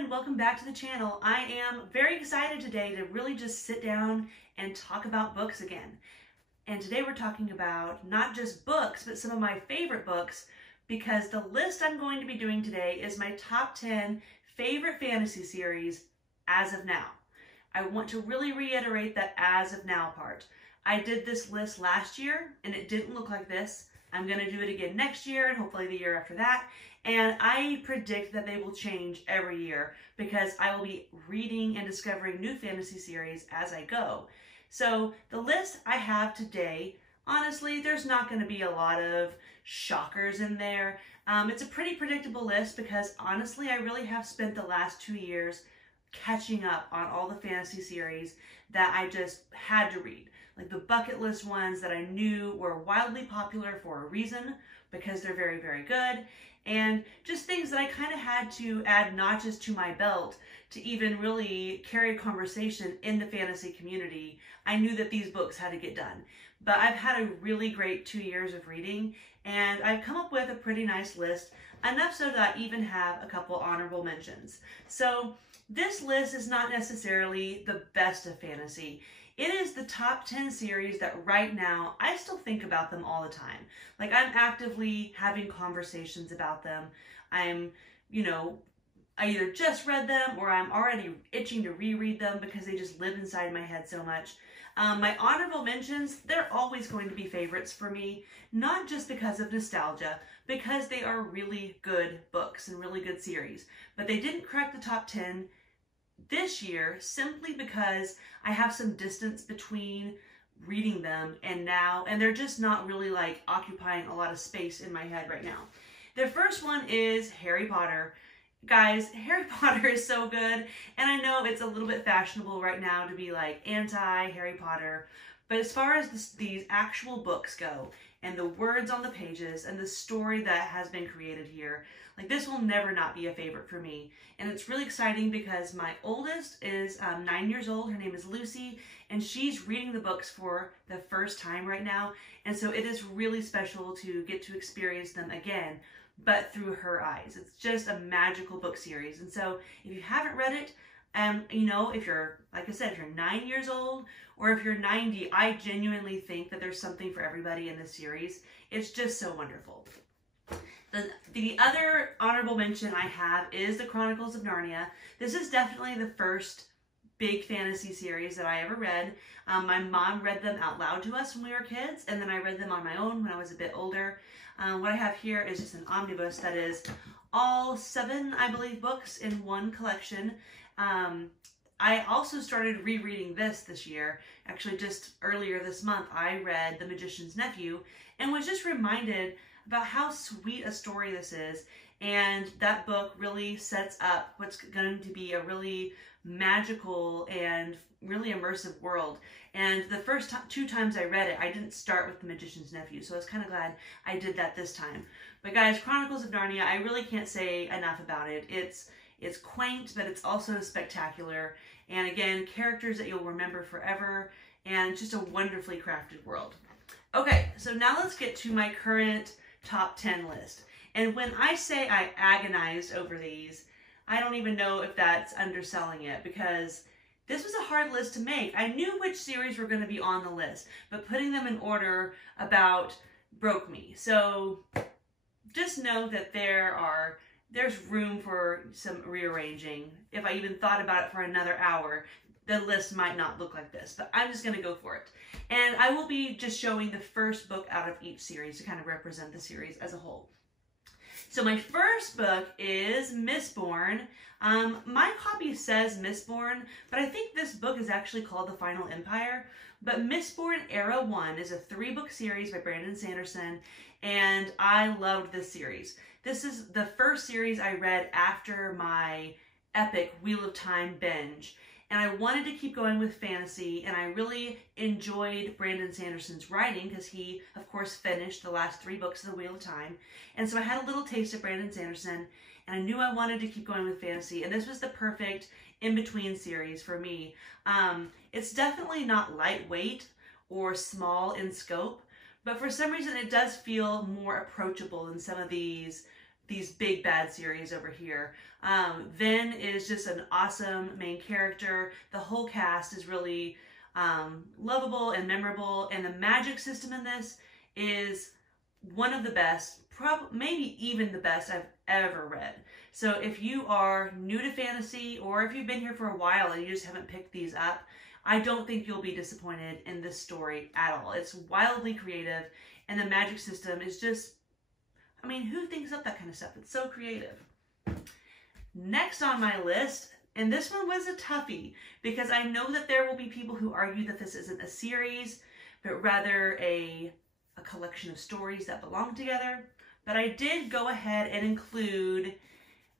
and welcome back to the channel. I am very excited today to really just sit down and talk about books again. And today we're talking about not just books, but some of my favorite books, because the list I'm going to be doing today is my top 10 favorite fantasy series as of now. I want to really reiterate that as of now part. I did this list last year and it didn't look like this. I'm going to do it again next year and hopefully the year after that. And I predict that they will change every year because I will be reading and discovering new fantasy series as I go. So the list I have today, honestly, there's not going to be a lot of shockers in there. It's a pretty predictable list because honestly, I really have spent the last 2 years catching up on all the fantasy series that I just had to read. Like the bucket list ones that I knew were wildly popular for a reason because they're very, very good. And just things that I kind of had to add notches to my belt to even really carry a conversation in the fantasy community. I knew that these books had to get done. But I've had a really great 2 years of reading and I've come up with a pretty nice list, enough so that I even have a couple honorable mentions. So this list is not necessarily the best of fantasy. It is the top 10 series that right now, I still think about them all the time. Like I'm actively having conversations about them. I either just read them or I'm already itching to reread them because they just live inside my head so much. My honorable mentions, they're always going to be favorites for me, not just because of nostalgia, because they are really good books and really good series. But they didn't crack the top 10 this year simply because I have some distance between reading them and now, and they're just not really like occupying a lot of space in my head right now. The first one is Harry Potter. Guys, Harry Potter is so good, and I know it's a little bit fashionable right now to be like anti-Harry Potter, but as far as these actual books go, and the words on the pages, and the story that has been created here, like this will never not be a favorite for me. And it's really exciting because my oldest is 9 years old. Her name is Lucy, and she's reading the books for the first time right now. And so it is really special to get to experience them again, but through her eyes. It's just a magical book series. And so if you haven't read it, if you're, like I said, if you're 9 years old or if you're 90, I genuinely think that there's something for everybody in this series. It's just so wonderful. The other honorable mention I have is the Chronicles of Narnia. This is definitely the first big fantasy series that I ever read. My mom read them out loud to us when we were kids, and then I read them on my own when I was a bit older. What I have here is just an omnibus that is all 7, I believe, books in one collection. I also started rereading this year. Actually, just earlier this month, I read The Magician's Nephew and was just reminded about how sweet a story this is. And that book really sets up what's going to be a really magical and really immersive world. And the first 2 times I read it, I didn't start with The Magician's Nephew, so I was kind of glad I did that this time. But guys, Chronicles of Narnia, I really can't say enough about it. It's quaint, but it's also spectacular. And again, characters that you'll remember forever, and just a wonderfully crafted world. Okay, so now let's get to my current top 10 list. And when I say I agonized over these, I don't even know if that's underselling it, because this was a hard list to make. I knew which series were going to be on the list, but putting them in order about broke me. So just know that there's room for some rearranging. If I even thought about it for another hour, the list might not look like this, but I'm just going to go for it. And I will be just showing the first book out of each series to kind of represent the series as a whole. So my first book is Mistborn. My copy says Mistborn, but I think this book is actually called The Final Empire. But Mistborn Era 1 is a 3-book series by Brandon Sanderson, and I loved this series. This is the first series I read after my epic Wheel of Time binge. And I wanted to keep going with fantasy, and I really enjoyed Brandon Sanderson's writing because he, of course, finished the last 3 books of the Wheel of Time. And so I had a little taste of Brandon Sanderson, and I knew I wanted to keep going with fantasy, and this was the perfect in-between series for me. It's definitely not lightweight or small in scope, but for some reason it does feel more approachable than some of these big bad series over here. Vin is just an awesome main character. The whole cast is really lovable and memorable, and the magic system in this is one of the best, maybe even the best I've ever read. So if you are new to fantasy, or if you've been here for a while and you just haven't picked these up, I don't think you'll be disappointed in this story at all. It's wildly creative, and the magic system is just, I mean, who thinks up that kind of stuff? It's so creative. Next on my list, and this one was a toughie, because I know that there will be people who argue that this isn't a series, but rather a collection of stories that belong together. But I did go ahead and include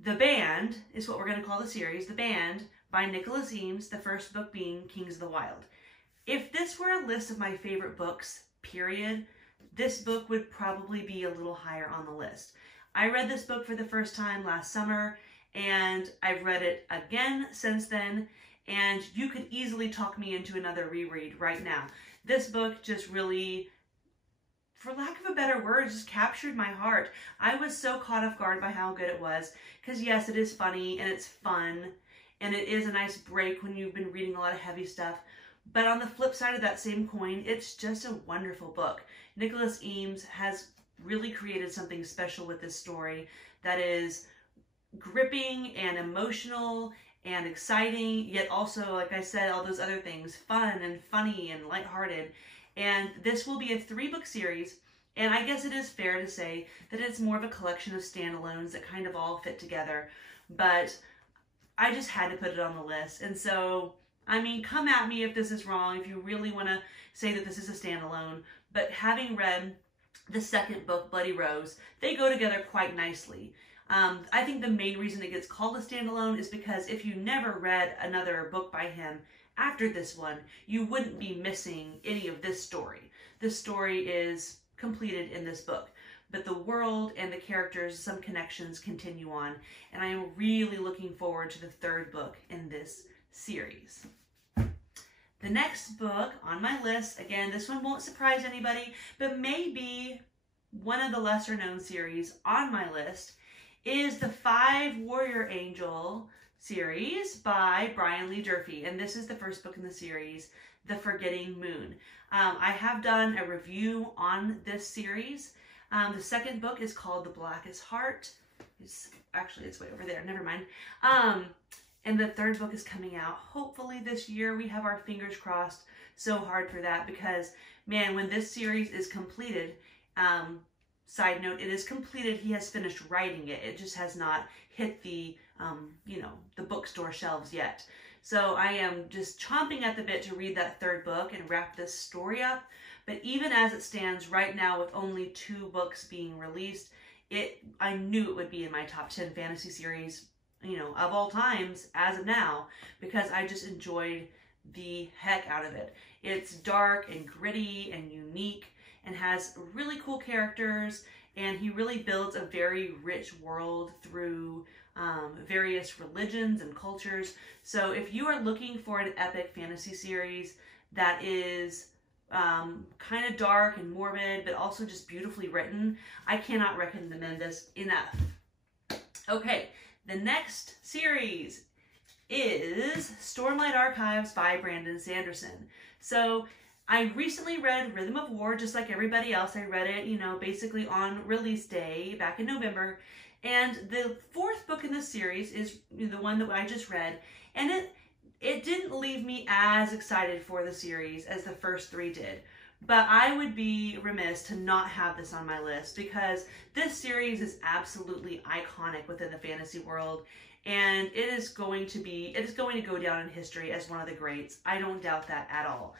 The Band, is what we're going to call the series, The Band, by Nicholas Eames, the first book being Kings of the Wild. If this were a list of my favorite books, period, this book would probably be a little higher on the list. I read this book for the first time last summer, and I've read it again since then, and you could easily talk me into another reread right now. This book just really, for lack of a better word, just captured my heart. I was so caught off guard by how good it was, because yes, it is funny, and it's fun, and it is a nice break when you've been reading a lot of heavy stuff. But on the flip side of that same coin, it's just a wonderful book. Nicholas Eames has really created something special with this story that is gripping and emotional and exciting, yet also, like I said, all those other things, fun and funny and lighthearted. And this will be a 3-book series, and I guess it is fair to say that it's more of a collection of standalones that kind of all fit together, but I just had to put it on the list. And so, I mean, come at me if this is wrong, if you really want to say that this is a standalone, but having read the second book, Bloody Rose, they go together quite nicely. I think the main reason it gets called a standalone is because if you never read another book by him after this one, you wouldn't be missing any of this story. This story is completed in this book, but the world and the characters, some connections continue on, and I am really looking forward to the 3rd book in this series. The next book on my list, again, this one won't surprise anybody, but maybe one of the lesser known series on my list, is the 5 Warrior Angel series by Brian Lee Durfee, and this is the first book in the series, The Forgetting Moon. I have done a review on this series. The second book is called The Blackest Heart. It's way over there, never mind. And the 3rd book is coming out hopefully this year. We have our fingers crossed so hard for that, because man, when this series is completed, side note, it is completed. He has finished writing it. It just has not hit the, the bookstore shelves yet. So I am just chomping at the bit to read that 3rd book and wrap this story up. But even as it stands right now, with only 2 books being released, I knew it would be in my top 10 fantasy series, of all times as of now, because I just enjoyed the heck out of it. It's dark and gritty and unique, and has really cool characters, and he really builds a very rich world through various religions and cultures. So if you are looking for an epic fantasy series that is kind of dark and morbid, but also just beautifully written, I cannot recommend this enough. Okay, the next series is Stormlight Archives by Brandon Sanderson. So I recently read Rhythm of War, just like everybody else. I read it, basically on release day back in November. And the 4th book in the series is the one that I just read. And it didn't leave me as excited for the series as the first 3 did. But I would be remiss to not have this on my list, because this series is absolutely iconic within the fantasy world. And it is going to go down in history as one of the greats. I don't doubt that at all.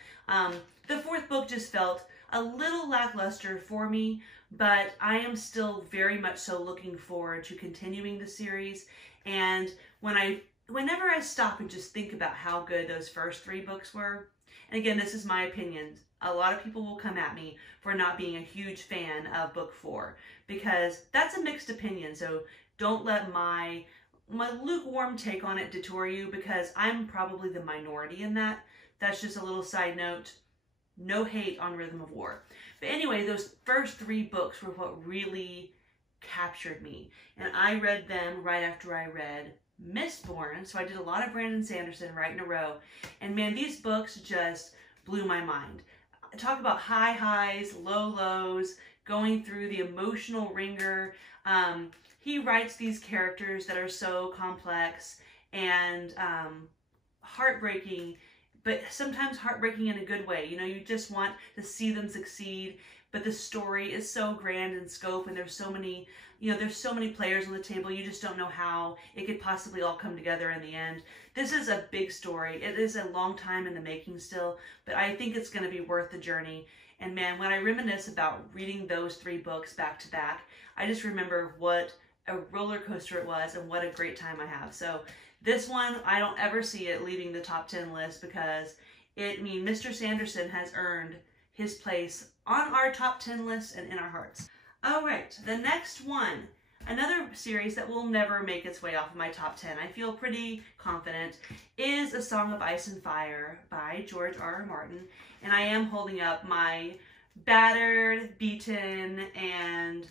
The 4th book just felt a little lackluster for me, but I am still very much so looking forward to continuing the series. And whenever I stop and just think about how good those first 3 books were, and again, this is my opinion, a lot of people will come at me for not being a huge fan of book 4, because that's a mixed opinion. So don't let my lukewarm take on it detour you, because I'm probably the minority in that. That's just a little side note. No hate on Rhythm of War. But anyway, those first 3 books were what really captured me. And I read them right after I read Mistborn, so I did a lot of Brandon Sanderson right in a row. And man, these books just blew my mind. Talk about high highs, low lows, going through the emotional ringer. He writes these characters that are so complex and heartbreaking, but sometimes heartbreaking in a good way. You know, you just want to see them succeed, but the story is so grand in scope, and there's so many, you know, there's so many players on the table, you just don't know how it could possibly all come together in the end. This is a big story. It is a long time in the making still, but I think it's going to be worth the journey. And man, when I reminisce about reading those 3 books back to back, I just remember what a roller coaster it was and what a great time I have. So this one, I don't ever see it leaving the top 10 list, because Mr. Sanderson has earned his place on our top 10 list and in our hearts. All right, the next one, another series that will never make its way off of my top 10, I feel pretty confident, is A Song of Ice and Fire by George R.R. Martin. And I am holding up my battered, beaten, and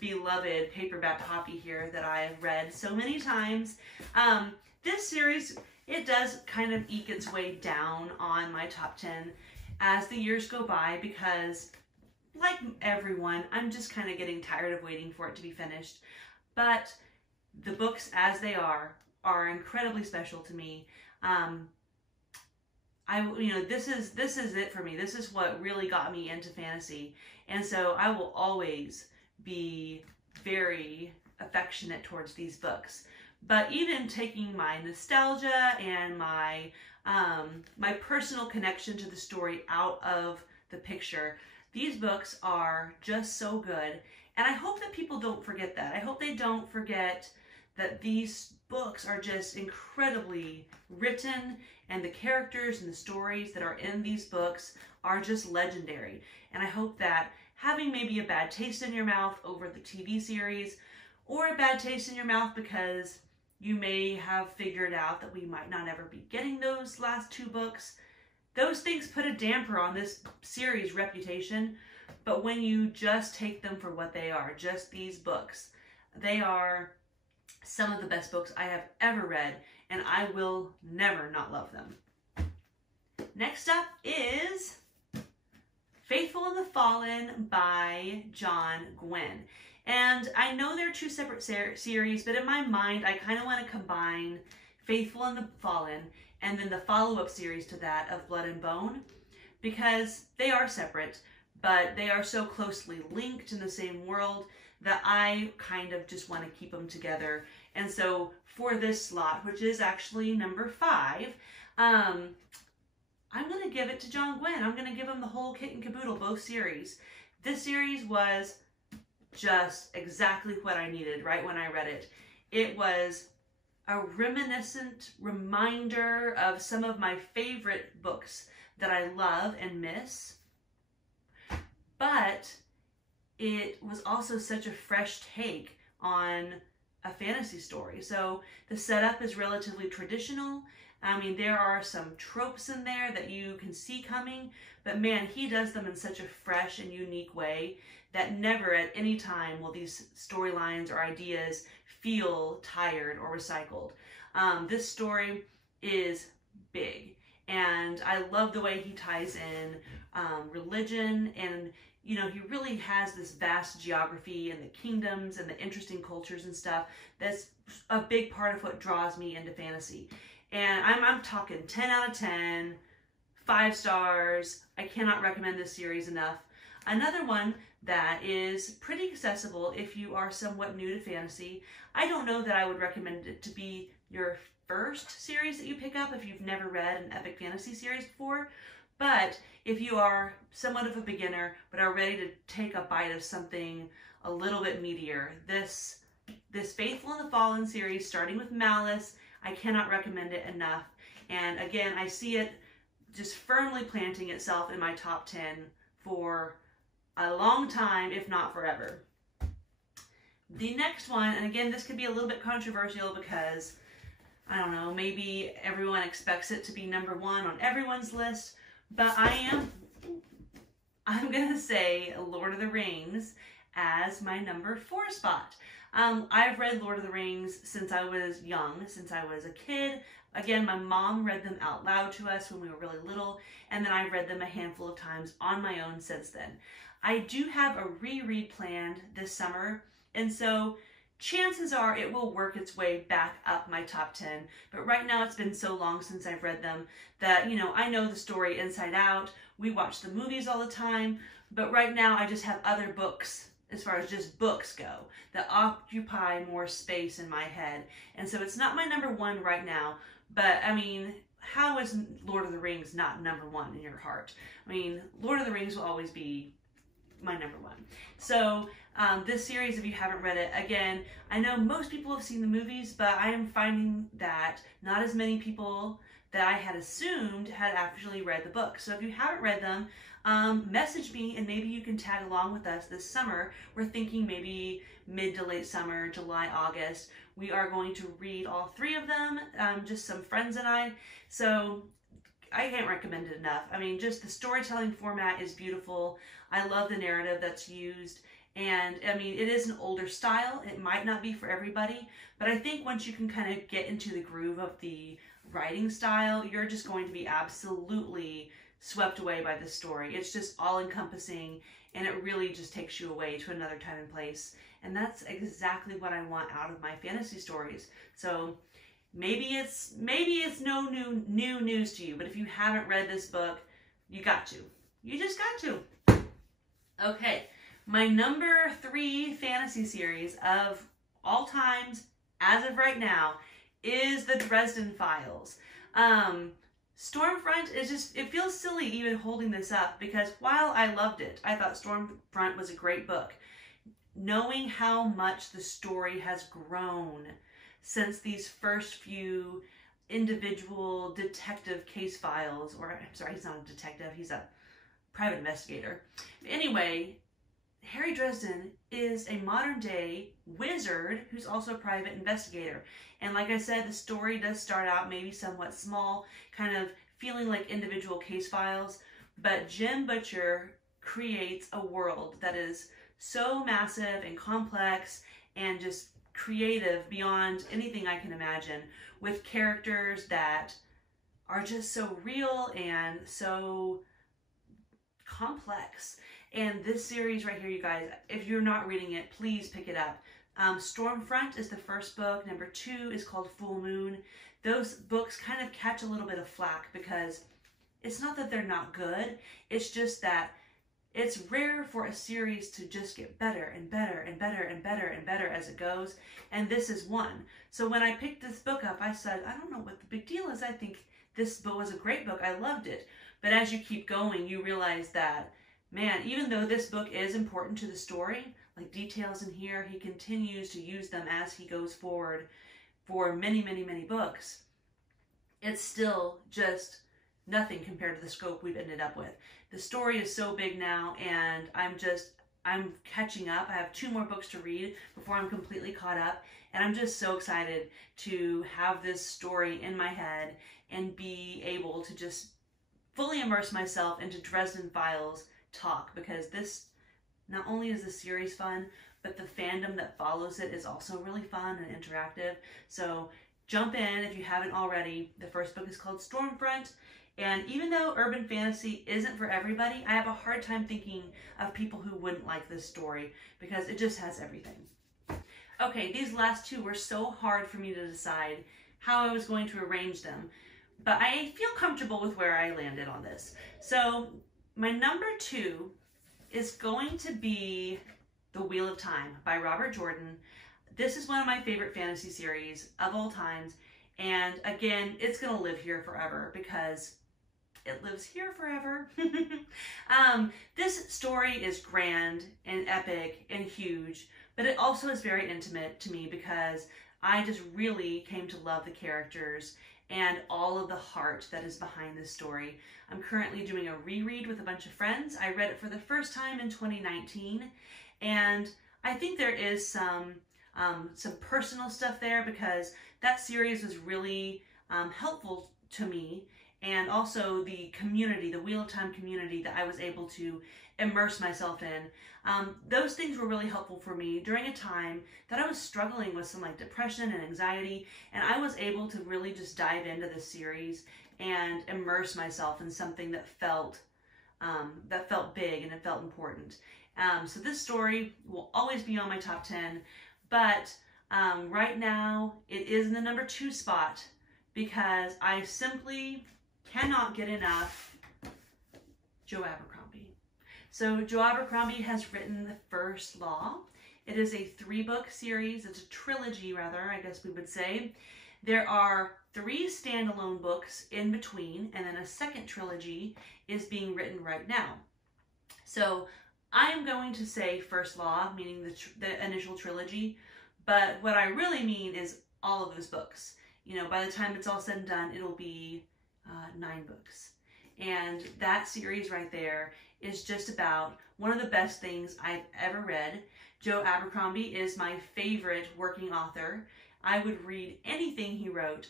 beloved paperback copy here that I've read so many times. This series, it does kind of eke its way down on my top 10 as the years go by, because like everyone, I'm just kind of getting tired of waiting for it to be finished. But the books as they are incredibly special to me. This is it for me. This is what really got me into fantasy. And so I will always be very affectionate towards these books. But even taking my nostalgia and my my personal connection to the story out of the picture, these books are just so good. And I hope that people don't forget that. I hope they don't forget that these books are just incredibly written, and the characters and the stories that are in these books are just legendary. And I hope that having maybe a bad taste in your mouth over the TV series, or a bad taste in your mouth because you may have figured out that we might not ever be getting those last 2 books, those things put a damper on this series' reputation. But when you just take them for what they are, just these books, they are some of the best books I have ever read, and I will never not love them. Next up is Faithful and the Fallen by John Gwynne. And I know they're 2 separate series, but in my mind, I kind of want to combine Faithful and the Fallen and then the follow-up series to that of Blood and Bone, because they are separate, but they are so closely linked in the same world that I kind of just want to keep them together. And so for this slot, which is actually number 5, I'm going to give it to John Gwynne. I'm going to give him the whole kit and caboodle, both series. This series was just exactly what I needed right when I read it. It was a reminiscent reminder of some of my favorite books that I love and miss, but it was also such a fresh take on a fantasy story. So the setup is relatively traditional. I mean, there are some tropes in there that you can see coming, but man, he does them in such a fresh and unique way that never at any time will these storylines or ideas feel tired or recycled. This story is big, and I love the way he ties in religion, and you know, he really has this vast geography and the kingdoms and the interesting cultures and stuff. That's a big part of what draws me into fantasy. And I'm talking 10 out of 10, 5 stars. I cannot recommend this series enough. Another one that is pretty accessible if you are somewhat new to fantasy. I don't know that I would recommend it to be your first series that you pick up if you've never read an epic fantasy series before. But if you are somewhat of a beginner but are ready to take a bite of something a little bit meatier, this Faithful and the Fallen series, starting with Malice, I cannot recommend it enough. And again, I see it just firmly planting itself in my top 10 for a long time, if not forever. The next one, and again, this could be a little bit controversial because, I don't know, maybe everyone expects it to be number 1 on everyone's list, but I'm going to say Lord of the Rings as my number 4 spot. I've read Lord of the Rings since I was young, since I was a kid. Again, my mom read them out loud to us when we were really little, and then I've read them a handful of times on my own since then. I do have a reread planned this summer, and so chances are it will work its way back up my top 10, but right now it's been so long since I've read them that, I know the story inside out. We watch the movies all the time, but right now I just have other books, as far as just books go, that occupy more space in my head. And so it's not my number 1 right now, but I mean, how is Lord of the Rings not number 1 in your heart? I mean, Lord of the Rings will always be my number 1. So this series, if you haven't read it, again, I know most people have seen the movies, but I am finding that not as many people that I had assumed had actually read the book. So if you haven't read them, message me and maybe you can tag along with us this summer. We're thinking maybe mid to late summer, July, August. We are going to read all 3 of them, just some friends and I. So I can't recommend it enough. I mean, just the storytelling format is beautiful. I love the narrative that's used. And I mean, it is an older style. It might not be for everybody, but I think once you can kind of get into the groove of the writing style, you're just going to be absolutely swept away by the story. It's just all encompassing, and it really just takes you away to another time and place. And that's exactly what I want out of my fantasy stories. So maybe it's no new news to you, but if you haven't read this book, you got to. You just got to. Okay, my number 3 fantasy series of all times, as of right now, is the Dresden Files. Stormfront is just, it feels silly even holding this up, because while I loved it, I thought Stormfront was a great book. Knowing how much the story has grown since these first few individual detective case files, or I'm sorry, he's not a detective, he's a private investigator. Anyway, Harry Dresden is a modern day wizard who's also a private investigator. And like I said, the story does start out maybe somewhat small, kind of feeling like individual case files, but Jim Butcher creates a world that is so massive and complex and just creative beyond anything I can imagine, with characters that are just so real and so complex. And this series right here, you guys, if you're not reading it, please pick it up. Stormfront is the first book. Number 2 is called Full Moon. Those books kind of catch a little bit of flack because it's not that they're not good. It's just that it's rare for a series to just get better and better and better and better and better as it goes. And this is one. So when I picked this book up, I said, I don't know what the big deal is. I think this book was a great book. I loved it. But as you keep going, you realize that, man, even though this book is important to the story, like details in here, he continues to use them as he goes forward for many, many, many books. It's still just nothing compared to the scope we've ended up with. The story is so big now, and I'm catching up. I have 2 more books to read before I'm completely caught up, and I'm just so excited to have this story in my head and be able to just fully immerse myself into Dresden Files talk, because this, not only is the series fun, but the fandom that follows it is also really fun and interactive. So jump in if you haven't already. The first book is called Stormfront, and even though urban fantasy isn't for everybody, I have a hard time thinking of people who wouldn't like this story, because it just has everything. Okay, these last 2 were so hard for me to decide how I was going to arrange them, but I feel comfortable with where I landed on this. So my number 2 is going to be The Wheel of Time by Robert Jordan. This is one of my favorite fantasy series of all times, and again, it's going to live here forever because it lives here forever. This story is grand and epic and huge, but it also is very intimate to me because I just really came to love the characters and all of the heart that is behind this story. I'm currently doing a reread with a bunch of friends. I read it for the first time in 2019, and I think there is some personal stuff there because that series was really helpful to me, and also the community, the Wheel of Time community that I was able to immerse myself in. Those things were really helpful for me during a time that I was struggling with some like depression and anxiety, and I was able to really just dive into this series and immerse myself in something that felt big and it felt important. So this story will always be on my top 10, but right now it is in the number 2 spot because I simply cannot get enough Joe Abercrombie. So Joe Abercrombie has written The First Law. It is a 3-book series. It's a trilogy, rather, I guess we would say. There are 3 standalone books in between, and then a second trilogy is being written right now. So I am going to say First Law, meaning the initial trilogy, but what I really mean is all of those books. You know, by the time it's all said and done, it'll be 9 books. And that series right there is just about one of the best things I've ever read. Joe Abercrombie is my favorite working author. I would read anything he wrote.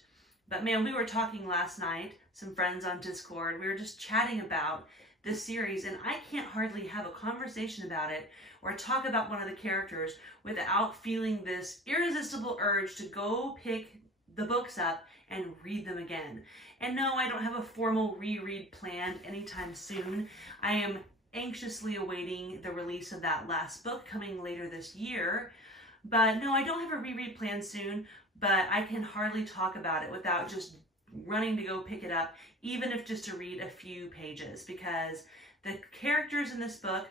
But man, we were talking last night, some friends on Discord, we were just chatting about this series, and I can't hardly have a conversation about it or talk about one of the characters without feeling this irresistible urge to go pick the books up and read them again. And no, I don't have a formal reread planned anytime soon. I am anxiously awaiting the release of that last book coming later this year. But no, I don't have a reread planned soon, but I can hardly talk about it without just running to go pick it up, even if just to read a few pages, because the characters in this book,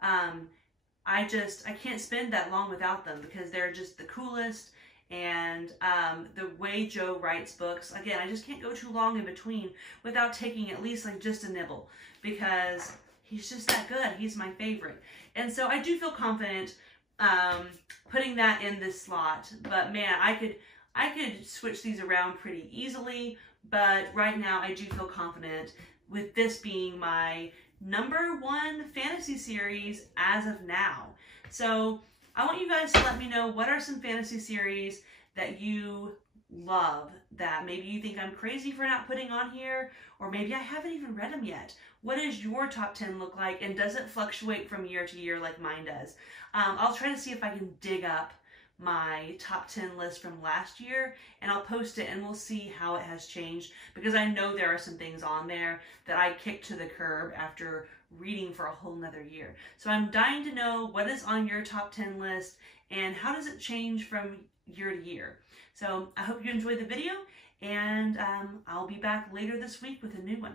I can't spend that long without them because they're just the coolest. And the way Joe writes books, again, I just can't go too long in between without taking at least like just a nibble, because he's just that good. He's my favorite. And so I do feel confident putting that in this slot. But man, I could switch these around pretty easily. But right now I do feel confident with this being my number 1 fantasy series as of now. So I want you guys to let me know, what are some fantasy series that you love that maybe you think I'm crazy for not putting on here, or maybe I haven't even read them yet. What does your top 10 look like, and does it fluctuate from year to year like mine does? I'll try to see if I can dig up my top 10 list from last year, and I'll post it, and we'll see how it has changed, because I know there are some things on there that I kicked to the curb after reading for a whole nother year. So I'm dying to know what is on your top 10 list and how does it change from year to year. So I hope you enjoyed the video, and I'll be back later this week with a new one.